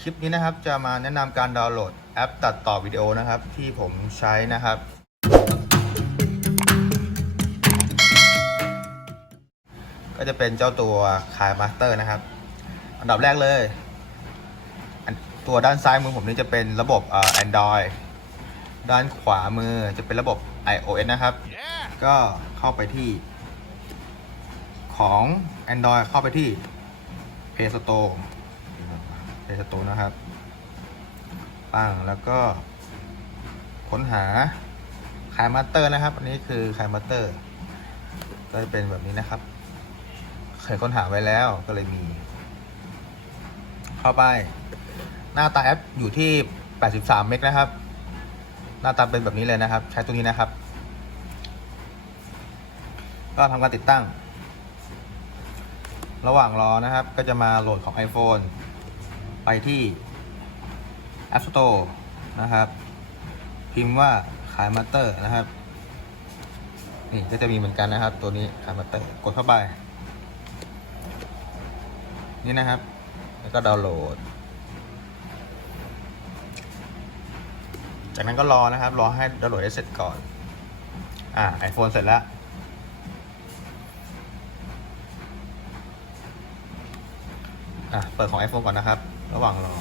คลิปนี้นะครับจะมาแนะนำการดาวน์โหลดแอปตัดต่อวิดีโอนะครับที่ผมใช้นะครับ ก็จะเป็นเจ้าตัว k a i Master นะครับ อันดับแรกเลย ตัวด้านซ้ายมือผมนี่จะเป็นระบบเอ่อ Android ด้านขวามือจะเป็นระบบ iOS นะครับก็เข้าไปที่ของ Android เข้าไปที่ Play Store Play Store นะครับปังแล้วก็ ค้นหา k a i Master นะครับ อันนี้คือ k a i Master ก็จะเป็นแบบนี้นะครับ เคยค้นหาไว้แล้วก็เลยมี เข้าไป หน้าตาแอปอยู่ที่ 83 เมกนะครับ หน้าตาเป็นแบบนี้เลยนะครับ ใช้ตัวนี้นะครับ ก็ทำการติดตั้ง ระหว่างรอนะครับ ก็จะมาโหลดของ iPhone ไปที่ App Store นะครับ พิมพ์ว่าขายมัตเตอร์นะครับ นี่ก็จะมีเหมือนกันนะครับ ตัวนี้ขายมัตเตอร์กดเข้าไป นี่นะครับ แล้วก็ดาวน์โหลด จากนั้นก็รอนะครับ รอให้ดาวน์โหลดได้เสร็จก่อน อ่า iPhone เสร็จแล้วอะเปิดของ iPhone ก่อนนะครับ ระหว่างรอ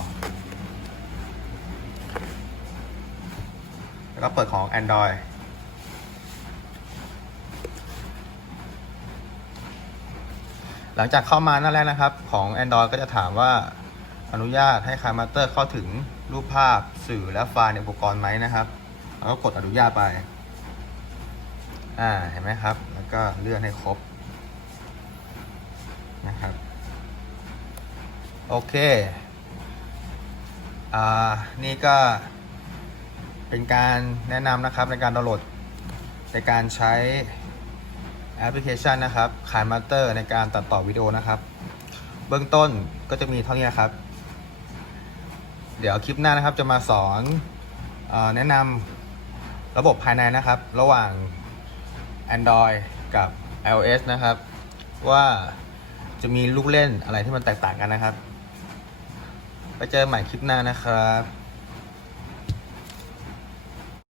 แล้วก็เปิดของ Android หลังจากเข้ามาหน้าแรกนะครับ ของ Android ก็จะถามว่าอนุญาตให้คามาเตอร์เข้าถึงรูปภาพสื่อและไฟล์ในอุปกรณ์ไหมนะครับ แล้วก็กดอนุญาตไป อ่า เห็นไหมครับ แล้วก็เลื่อนให้ครบนะครับ โอเค นี่ก็เป็นการแนะนำนะครับในการดาวน์โหลดในการใช้แอปพลิเคชันนะครับขายมาสเตอร์ในการตัดต่อวิดีโอนะครับ เบื้องต้นก็จะมีเท่านี้ครับ เดี๋ยวคลิปหน้านะครับจะมาสอนอแนะนำระบบภายในนะครับ ระหว่าง Android กับ iOS นะครับ ว่าจะมีลูกเล่นอะไรที่มันแตกต่างกันนะครับ ไปเจอใหม่คลิปหน้านะครับ